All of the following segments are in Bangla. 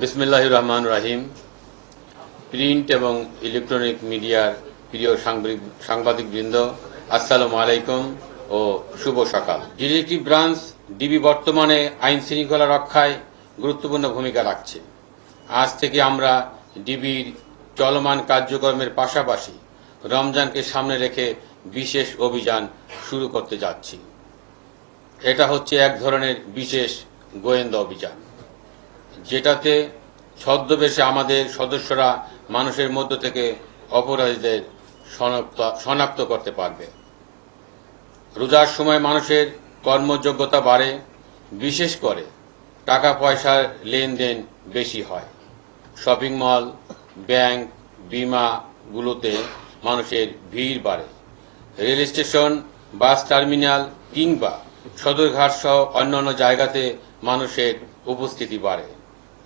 বিসমিল্লাহির রহমানির রহিম। প্রিন্ট এবং ইলেকট্রনিক মিডিয়ার প্রিয় সাংবাদিকবৃন্দ, আসসালামু আলাইকুম ও শুভ সকাল। ডিটেকটিভ ব্রাঞ্চ ডিবি বর্তমানে আইন শৃঙ্খলা রক্ষায় গুরুত্বপূর্ণ ভূমিকা রাখছে। আজ থেকে আমরা ডিবির চলমান কার্যক্রমের পাশাপাশি রমজানকে সামনে রেখে বিশেষ অভিযান শুরু করতে যাচ্ছি। এটা হচ্ছে এক ধরনের বিশেষ গোয়েন্দা অভিযান, যেটাতে ছদ্মবেশে আমাদের সদস্যরা মানুষের মধ্য থেকে অপরাধীদের শনাক্ত করতে পারবে। রোজার সময় মানুষের কর্মযোগ্যতা বাড়ে, বিশেষ করে টাকা পয়সার লেনদেন বেশি হয়। শপিং মল, ব্যাংক, বিমাগুলোতে মানুষের ভিড় বাড়ে। রেল স্টেশন, বাস টার্মিনাল কিংবা সদরঘাট সহ অন্যান্য জায়গাতে মানুষের উপস্থিতি বাড়ে।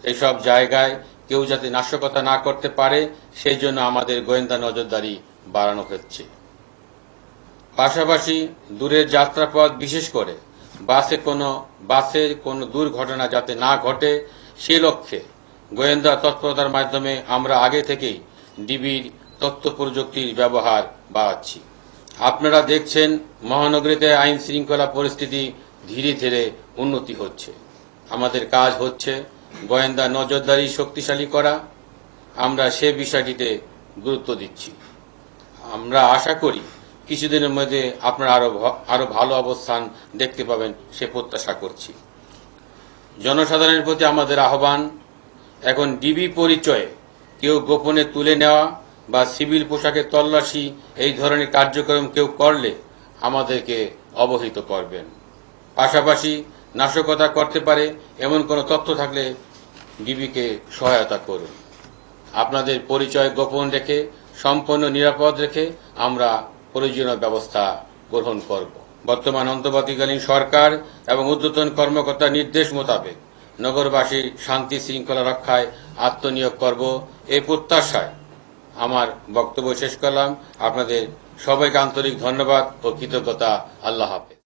এসব জায়গায় কেউ যাতে নাশকতা না করতে পারে সেই জন্য আমাদের গোয়েন্দা নজরদারি বাড়ানো হচ্ছে। পাশাপাশি দূরের যাত্রাপথ, বিশেষ করে বাসে কোনো দুর্ঘটনা যাতে না ঘটে সে লক্ষ্যে গোয়েন্দা তৎপরতার মাধ্যমে আমরা আগে থেকেই ডিবির তথ্য প্রযুক্তির ব্যবহার বাড়াচ্ছি। আপনারা দেখছেন মহানগরীতে আইন শৃঙ্খলা পরিস্থিতি ধীরে ধীরে উন্নতি হচ্ছে। আমাদের কাজ হচ্ছে গোয়েন্দা নজরদারি শক্তিশালী করা। আমরা সে বিষয়টিতে গুরুত্ব দিচ্ছি। আমরা আশা করি কিছুদিনের মধ্যে আপনারা আরো ভালো অবস্থান দেখতে পাবেন সে প্রত্যাশা করছি। জনসাধারণের প্রতি আমাদের আহ্বান, এখন ডিবি পরিচয়ে কেউ গোপনে তুলে নেওয়া বা সিভিল পোশাকে তল্লাশি এই ধরনের কার্যক্রম কেউ করলে আমাদেরকে অবহিত করবেন। পাশাপাশি নাশকতা করতে পারে এমন কোনো তথ্য থাকলে ডিবিকে সহায়তা করুন। আপনাদের পরিচয় গোপন রেখে, সম্পূর্ণ নিরাপদ রেখে আমরা প্রয়োজনীয় ব্যবস্থা গ্রহণ করব। বর্তমান অন্তর্বর্তীকালীন সরকার এবং ঊর্ধ্বতন কর্মকর্তার নির্দেশ মোতাবেক নগরবাসীর শান্তি শৃঙ্খলা রক্ষায় আত্মনিয়োগ করব, এই প্রত্যাশায় আমার বক্তব্য শেষ করলাম। আপনাদের সবাইকে আন্তরিক ধন্যবাদ ও কৃতজ্ঞতা। আল্লাহ হাফেজ।